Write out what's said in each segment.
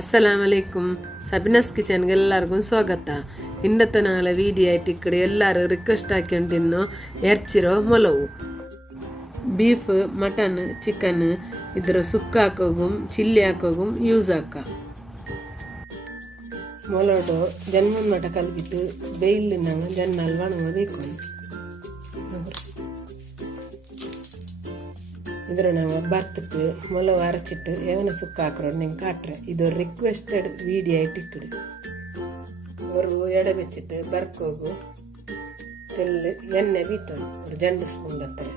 ಅಸ್ಸಲಾಮಲೈಕುಮ್. ಸಬಿನಸ್ ಕಿಚನ್ಗೆ ಎಲ್ಲರಿಗೂ ಸ್ವಾಗತ. ಇಂದತ್ತ ನಾಳೆ ವೀಡಿಯೋ ಆಯ್ತು ಈ ಕಡೆ ಎಲ್ಲರೂ ರಿಕ್ವೆಸ್ಟ್ ಹಾಕೊಂಡಿನ್ನು ಎರ್ಚಿರೋ ಮೊಲವು ಬೀಫ್ ಮಟನ್ ಚಿಕನ್ ಇದರ ಸುಕ್ಕ ಹಾಕೋಗು ಚಿಲ್ಲಿ ಹಾಕೋಗು ಯೂಸ್ ಹಾಕ ಮೊಲೋಡು ಜನ್ಮನ್ ಮಟ ಕಲ್ಬಿಟ್ಟು ಬೇಯಿಲ್ ನಂಗೆ ಜನ್ಮಲ್ ಒಣಗ ಬೇಕು ಇದ್ರ ನಾವು ಬರ್ತಟ್ಟು ಮೊಲ ಅರಚಿಟ್ಟು ಏನ ಸುಕ್ಕ ಹಾಕ್ರೋಡು ನಿಂಗೆ ಕಾಟ್ರೆ ಇದು ರಿಕ್ವೆಸ್ಟೆಡ್ ವೀಡಿಯೋ ಆಯ್ತು ಇಕ್ಕಡು ஒரு ಎಡೆ ಬೆಚ್ಚಿಟ್ಟು ಬರ್ಕೋಗು ತೆಲ್ಲು ಎಣ್ಣೆ ಬೀತೋದು ஒரு 2 ಸ್ಪೂನ್ ಹತ್ತಿರ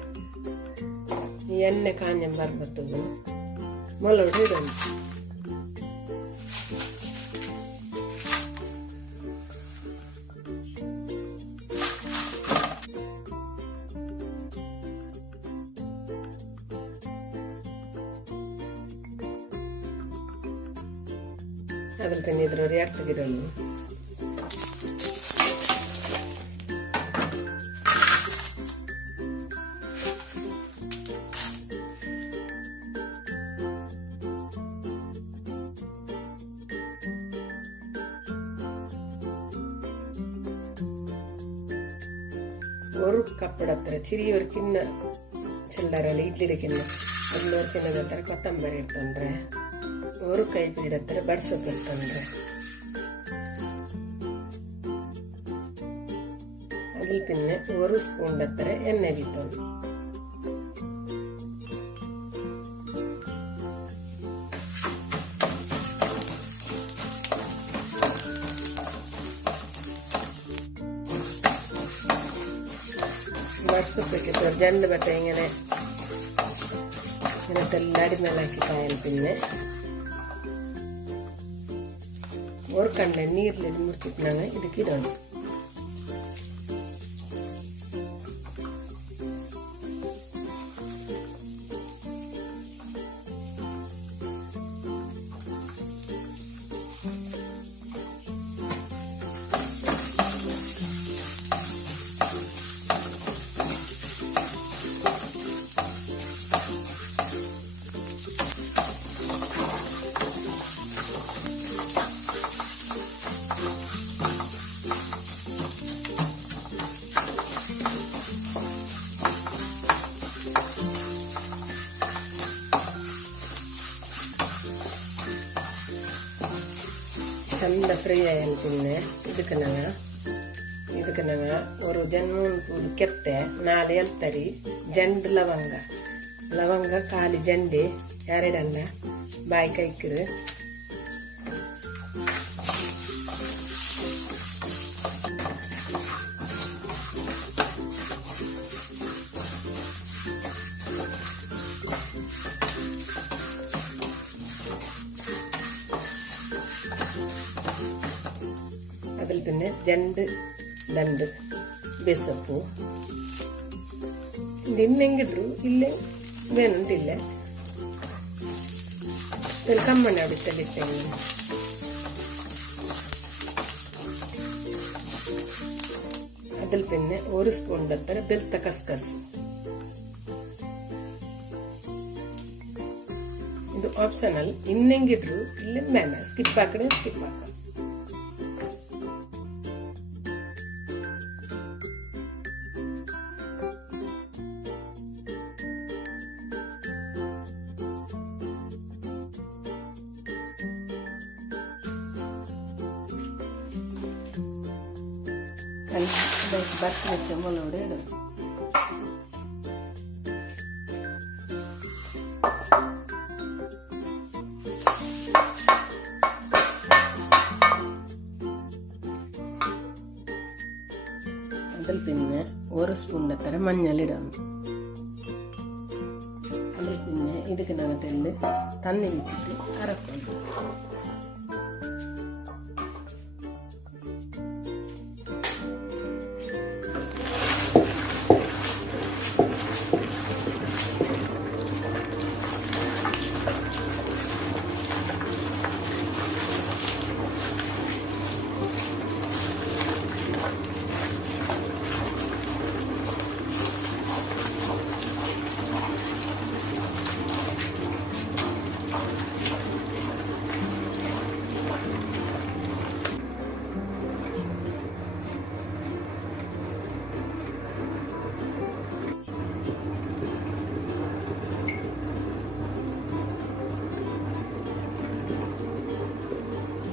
ಈ ಎಣ್ಣೆ ಕಾಂಜಂ ಬರ್ಬತ್ತದು ಮೊಲೋಡು ಇಡೋದು അതിൽ പിന്നെ ഇതിലൊരു എടുത്തുകിടുന്നു ഒരു കപ്പടത്ര ചെറിയൊരു കിണ്ണ ചില്ലറല്ല ഇഡ്ലിയുടെ കിണ്ണ അതിലൊരു കിണ്ണದತ್ರ ಕೊತ್ತಂಬರಿ ಇಡ್ತಂದ್ರೆ ഒരു കൈപ്പിടിയത്ര ബഡ്സൊക്കെ ഇട്ടുണ്ടേ അതിൽ പിന്നെ 1 സ്പൂൺ അത്ര എണ്ണ വീത്തോണ്ട് ബഡ്സൊക്കെ ഇട്ട് 2 ബട്ട ഇങ്ങനെ തെല്ലാടി മേലാക്കി കായൽ പിന്നെ ஒரு கண்ணை நீரில் முடிச்சுட்டாங்க இதுக்கு இடணும் ಚಂದ ಫ್ರೈ ಆಯ್ತು പിന്നെ ಇದಕ್ಕೆ ನಾವು ഒരു ಜನ್ಮೂನ್ ಪೂಲ್ ಕೆತ್ತೆ 4 ಎಲ್ತರಿ ಜಂಡ್ ಲವಂಗ ಕಾಲಿ ಜಂಡಿ 2 ಬಾಯಿ ಕೈಕ್ರು അതിൽ പിന്നെ 2 ಬೇಸಪ್ಪು ನಿನ್ನೆಂಗಿದ್ರು ಇಲ್ಲೇ ಬೇನುಂಟಿಲ್ಲ ಕಮ್ಮಣ್ಣೆ ಹೊಡಿತಲಿಟ್ಟೇನೆ അതിൽ പിന്നെ 1 സ്പൂൺ അത്ര ಬೆಳ್ತ ಕಸ್ಕಸ್ ಇದು ಆಪ್ಷನಲ್ ಇನ್ನೆಂಗಿದ್ರು ಇಲ್ಲೇ ಮೇಲೆ ಸ್ಕಿಪ್ ಹಾಕಡೆ ಸ್ಕಿಪ್ ಹಾಕ ಬಸ್ വെച്ച ಮೊಲೋಡೆ ಇಡು അതിൽ പിന്നെ 1 സ്പൂൺ അത്ര മഞ്ഞൾ ഇടണം അതിൽ പിന്നെ ഇതിനകത്തെല്ലാം തണ്ണി വിട്ടിട്ട് അരക്കണം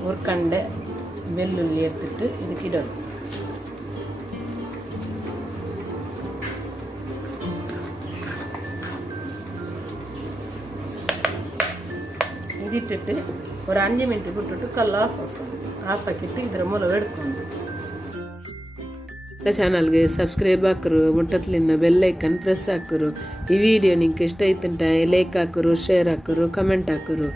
ஒரு கண்டை வெள்ளுள்ளி எடுத்துட்டு இதுக்கு இடணும். ಇದಿಟ್ಟಿಟ್ಟು ஒரு 5 ಮಿನಿಟ್ ಬಿಟ್ಟುಟ್ಟು ಕಲ್ಲು ಆಫ್ ಹಾಕಿಟ್ಟು ಇದರ ಮೂಲಕ ಎಡ್ಕೊಂಡು ಚಾನಲ್ಗೆ ಸಬ್ಸ್ಕ್ರೈಬ್ ಹಾಕರು, ಮುಟ್ಟತ್ಲಿಂದ ಬೆಲ್ ಐಕನ್ ಪ್ರೆಸ್ ಹಾಕರು. ಈ ವಿಡಿಯೋ ನಿಂಗೆ ಇಷ್ಟ ಆಯ್ತಂಟ ಲೈಕ್ ಹಾಕರು, ಶೇರ್ ಹಾಕರು, ಕಮೆಂಟ್ ಹಾಕರು.